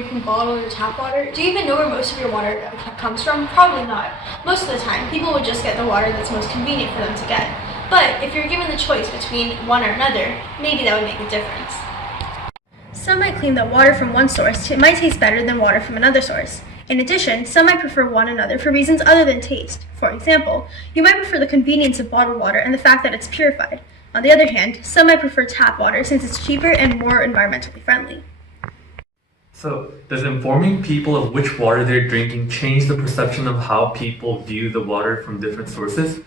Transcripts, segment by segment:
drinking bottled or tap water, do you even know where most of your water comes from? Probably not. Most of the time, people would just get the water that's most convenient for them to get. But if you're given the choice between one or another, maybe that would make a difference. Some might claim that water from one source might taste better than water from another source. In addition, some might prefer one another for reasons other than taste. For example, you might prefer the convenience of bottled water and the fact that it's purified. On the other hand, some might prefer tap water since it's cheaper and more environmentally friendly. So, does informing people of which water they're drinking change the perception of how people view the water from different sources?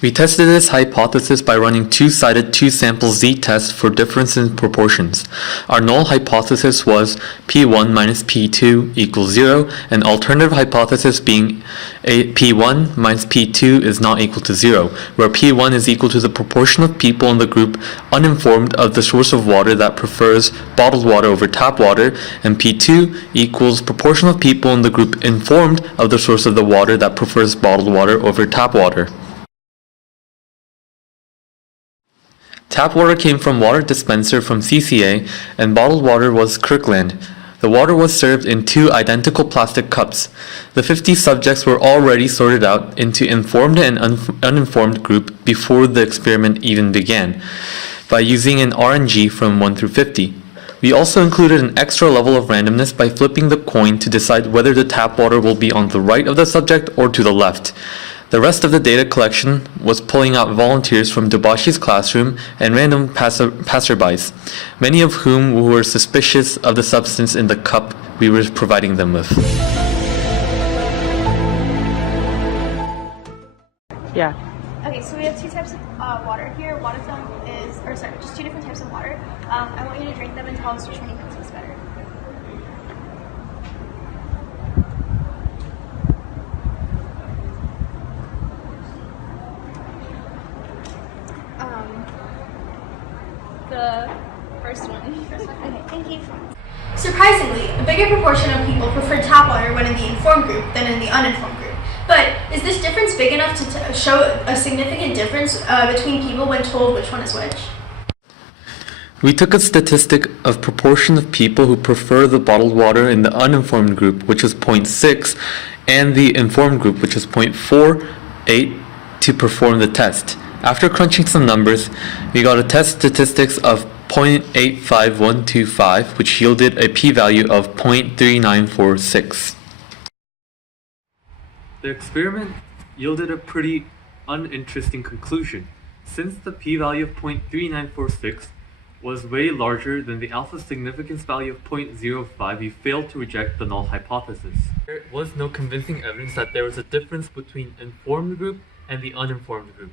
We tested this hypothesis by running two-sided two-sample z-tests for difference in proportions. Our null hypothesis was p1 minus p2 equals 0, and alternative hypothesis being p1 minus p2 is not equal to 0, where p1 is equal to the proportion of people in the group uninformed of the source of water that prefers bottled water over tap water, and p2 equals proportion of people in the group informed of the source of the water that prefers bottled water over tap water. Tap water came from water dispenser from CCA, and bottled water was Kirkland. The water was served in two identical plastic cups. The 50 subjects were already sorted out into informed and uninformed group before the experiment even began, by using an RNG from 1 through 50. We also included an extra level of randomness by flipping the coin to decide whether the tap water will be on the right of the subject or to the left. The rest of the data collection was pulling out volunteers from Debashi's classroom and random passerbys, many of whom were suspicious of the substance in the cup we were providing them with. Yeah. Okay, so we have two types of water here. One of them is, just two different types of water. I want you to drink them and tell us which one you think tastes better. The first one. Okay, thank you. Surprisingly, a bigger proportion of people preferred tap water when in the informed group than in the uninformed group. But is this difference big enough to show a significant difference between people when told which one is which? We took a statistic of proportion of people who prefer the bottled water in the uninformed group, which was 0.6, and the informed group, which was 0.48, to perform the test. After crunching some numbers, we got a test statistics of 0.85125, which yielded a p-value of 0.3946. The experiment yielded a pretty uninteresting conclusion. Since the p-value of 0.3946 was way larger than the alpha significance value of 0.05, we failed to reject the null hypothesis. There was no convincing evidence that there was a difference between informed group and the uninformed group.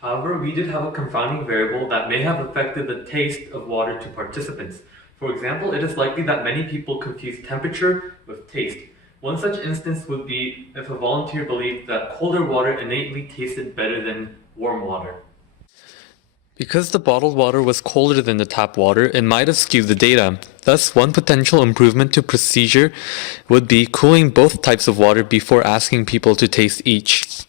However, we did have a confounding variable that may have affected the taste of water to participants. For example, it is likely that many people confuse temperature with taste. One such instance would be if a volunteer believed that colder water innately tasted better than warm water. Because the bottled water was colder than the tap water, it might have skewed the data. Thus, one potential improvement to procedure would be cooling both types of water before asking people to taste each.